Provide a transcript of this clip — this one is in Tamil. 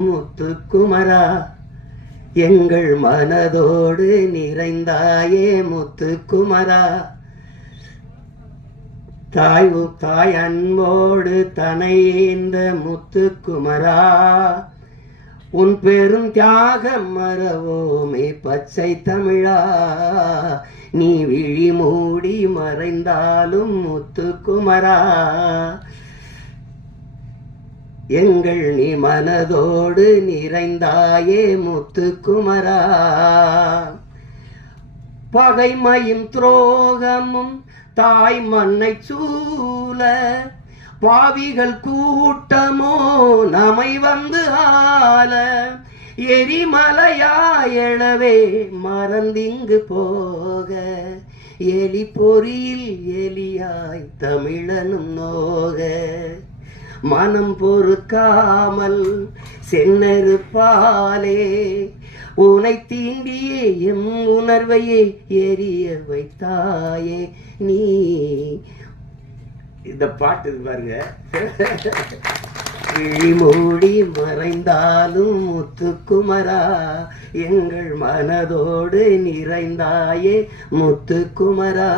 முத்துக்குமரா எங்கள் மனதோடு நிறைந்தாயே முத்துக்குமரா. தாய் அன்போடு தனையேந்த முத்துக்குமரா, உன் பெரும் தியாகம் மறவோமே பச்சை தமிழா. நீ விழி மூடி மறைந்தாலும் முத்துக்குமரா, எங்கள் நீ மனதோடு நிறைந்தாயே முத்துக்குமரா. பகைமையும் துரோகமும் தாய் மண்ணை சூழ, பாவிகள் கூட்டமோ நம்மை வந்து ஆள, எரிமலையாயளவே மறந்திங்கு போக, எலி பொறியில் எலியாய் தமிழனும் நோக. மனம் பொறுக்காமல் சென்னறுப்பாலே உனை தீண்டியே எம் உணர்வையே எரிய வைத்தாயே நீ. இந்த பாட்டு பாருங்க. விழி மூடி மறைந்தாலும் முத்துக்குமரா, எங்கள் மனதோடு நிறைந்தாயே முத்துக்குமரா.